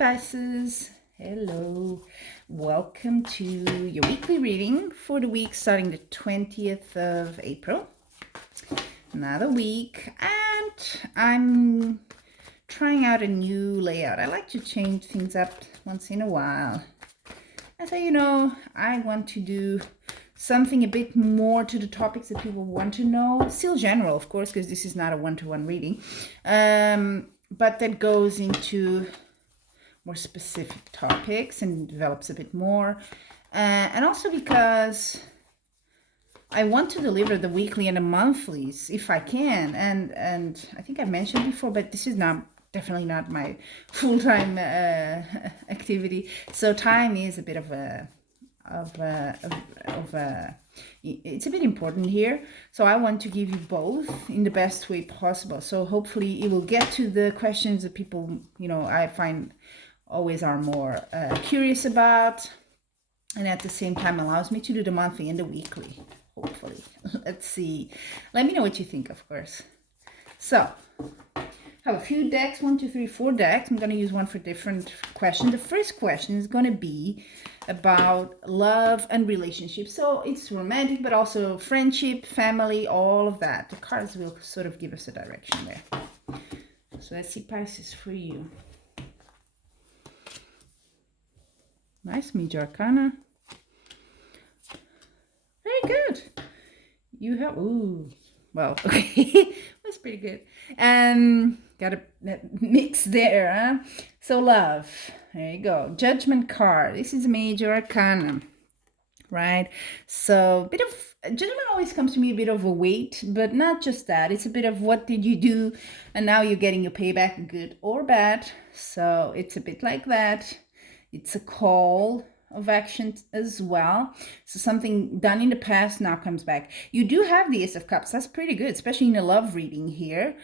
Pisces. Hello. Welcome to your weekly reading for the week starting the 20th of April. Another week, and I'm trying out a new layout. I like to change things up once in a while. And so, I want to do something a bit more to the topics that people want to know. Still general, of course, because this is not a one-to-one reading. But that goes into more specific topics and develops a bit more. And also because I want to deliver the weekly and the monthlies if I can. And I think I mentioned before, but this is definitely not my full-time activity. So time is a bit it's a bit important here. So I want to give you both in the best way possible. So hopefully it will get to the questions that people, I find always are more curious about, and at the same time allows me to do the monthly and the weekly, hopefully. Let's see. Let me know what you think, of course. So I have a few decks, 1, 2, 3, 4 decks. I'm going to use one for different questions. The first question is going to be about love and relationships. So it's romantic, but also friendship, family, all of that. The cards will sort of give us a direction there. So let's see, Pisces, for you. Nice, Major Arcana. Very good. You have, okay, that's pretty good. Got a mix there, huh? So love, there you go. Judgment card. This is Major Arcana, right? So a bit of judgment always comes to me a bit of a weight, but not just that. It's a bit of what did you do, and now you're getting your payback, good or bad. So it's a bit like that. It's a call of action as well. So something done in the past now comes back. You do have the Ace of Cups. That's pretty good, especially in a love reading here.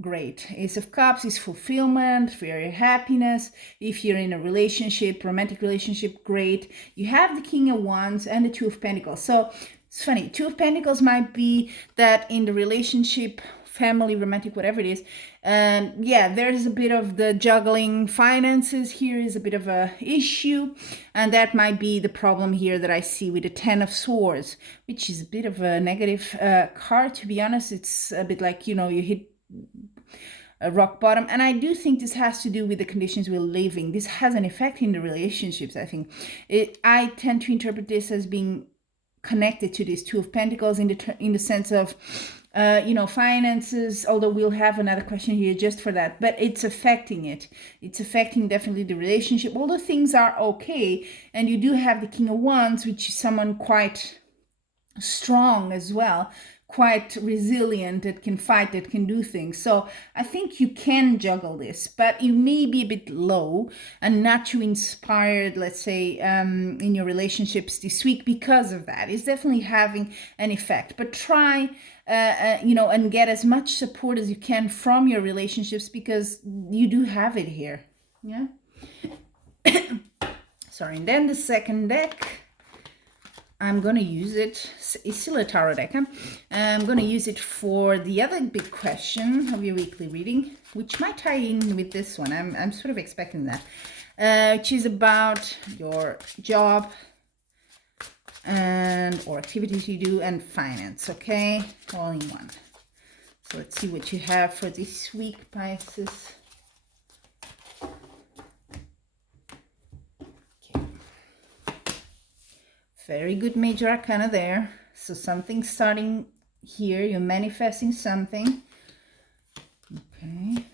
Great. Ace of Cups is fulfillment, for your happiness. If you're in a relationship, romantic relationship, great. You have the King of Wands and the Two of Pentacles. So it's funny. Two of Pentacles might be that in the relationship, family, romantic, whatever it is, there's a bit of the juggling finances here is a bit of a issue, and that might be the problem here that I see with the Ten of Swords, which is a bit of a negative card, to be honest. It's a bit like, you hit a rock bottom, and I do think this has to do with the conditions we're living. This has an effect in the relationships, I think. I tend to interpret this as being connected to this Two of Pentacles in the sense of finances, although we'll have another question here just for that, but it's affecting it. It's affecting definitely the relationship, although things are okay. And you do have the King of Wands, which is someone quite strong as well, quite resilient, that can fight, that can do things. So I think you can juggle this, but you may be a bit low and not too inspired, let's say, in your relationships this week because of that. It's definitely having an effect, but try and get as much support as you can from your relationships, because you do have it here. Yeah. Sorry. And then the second deck, I'm going to use it. It's still a tarot deck. I'm going to use it for the other big question of your weekly reading, which might tie in with this one. I'm sort of expecting that, which is about your job or activities you do and finance. Okay, all in one. So let's see what you have for this week, Pisces. Very good Major Arcana there. So something starting here. You're manifesting something. Okay.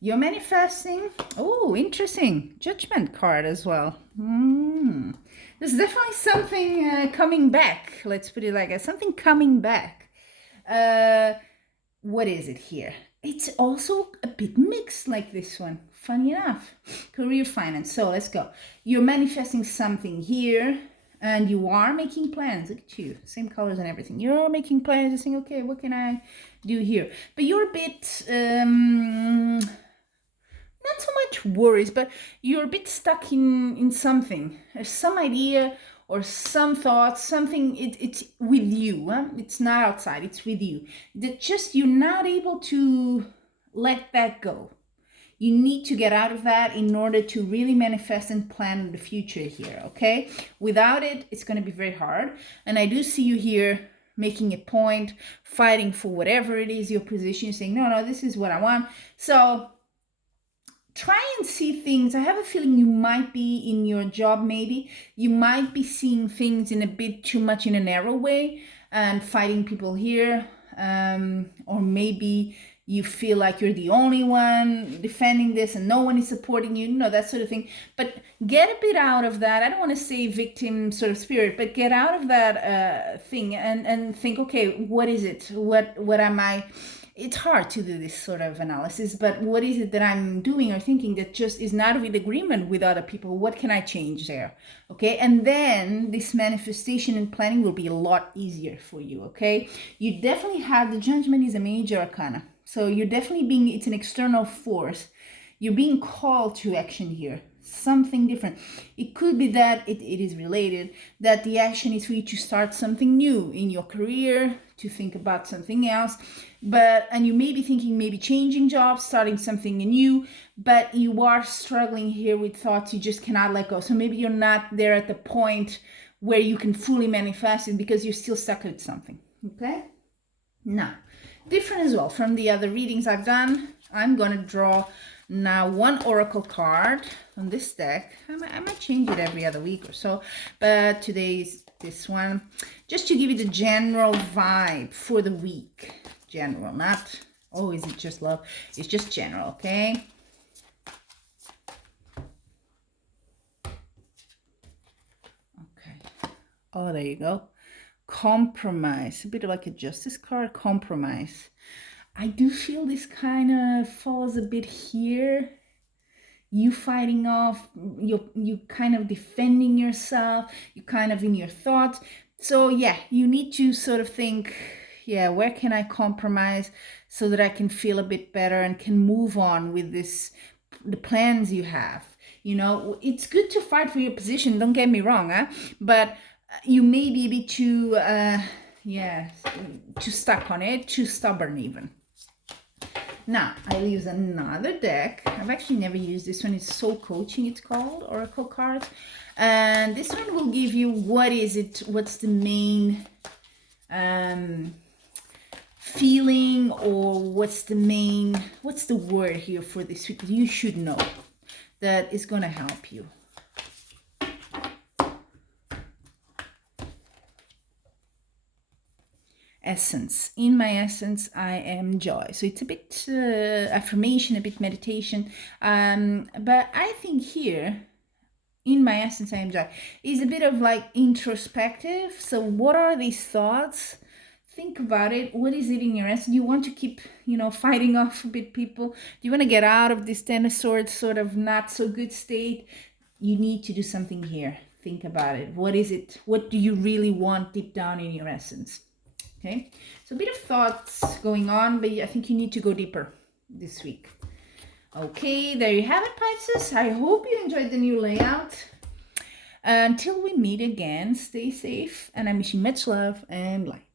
You're manifesting. Oh, interesting. Judgment card as well. There's definitely something coming back. Let's put it like that. Something coming back. What is it here? It's also a bit mixed like this one. Funny enough. Career, finance. So let's go. You're manifesting something here, and you are making plans. Look at you. Same colors and everything. You're making plans and saying, okay, what can I do here? But you're a bit, not so much worries, but you're a bit stuck in something. There's some idea or some thoughts, something, it's with you. Huh? It's not outside, it's with you. That just you're not able to let that go. You need to get out of that in order to really manifest and plan the future here, okay? Without it, it's going to be very hard. And I do see you here making a point, fighting for whatever it is your position, saying, no, this is what I want. So try and see things. I have a feeling you might be in your job, maybe you might be seeing things in a bit too much in a narrow way and fighting people here, or maybe you feel like you're the only one defending this and no one is supporting you, that sort of thing. But get a bit out of that. I don't want to say victim sort of spirit, but get out of that thing and think, okay, what is it? What am I? It's hard to do this sort of analysis, but what is it that I'm doing or thinking that just is not with agreement with other people? What can I change there? Okay, and then this manifestation and planning will be a lot easier for you, okay? You definitely have, the Judgment is a major arcana. So you're definitely it's an external force. You're being called to action here. Something different. It could be that it is related, that the action is for you to start something new in your career, to think about something else, and you may be thinking maybe changing jobs, starting something new, but you are struggling here with thoughts you just cannot let go. So maybe you're not there at the point where you can fully manifest it because you're still stuck with something, okay? Now, different as well from the other readings I've done. I'm going to draw now one oracle card on this deck. I might change it every other week or so, but today's this one, just to give you the general vibe for the week. General, not, oh, is it just love? It's just general, okay? Okay. Oh, there you go. Compromise, a bit like a justice card. Compromise. I do feel this kind of falls a bit here. You fighting off, you kind of defending yourself, you kind of in your thoughts. So yeah, you need to sort of think, yeah, where can I compromise so that I can feel a bit better and can move on with the plans you have. It's good to fight for your position, don't get me wrong, but you may be a bit too stuck on it, too stubborn even. Now, I'll use another deck. I've actually never used this one. It's Soul Coaching, it's called, Oracle cards. And this one will give you what's the main feeling, or what's the word here for this week you should know that is going to help you. Essence. In my essence, I am joy. So it's a bit affirmation, a bit meditation. But I think here, in my essence, I am joy, is a bit of like introspective. So what are these thoughts? Think about it. What is it in your essence? Do you want to keep, fighting off a bit people? Do you want to get out of this Ten of Swords sort of not so good state? You need to do something here. Think about it. What is it? What do you really want deep down in your essence? Okay, so a bit of thoughts going on, but I think you need to go deeper this week. Okay, there you have it, Pisces. I hope you enjoyed the new layout. Until we meet again, stay safe, and I'm wishing much love and light.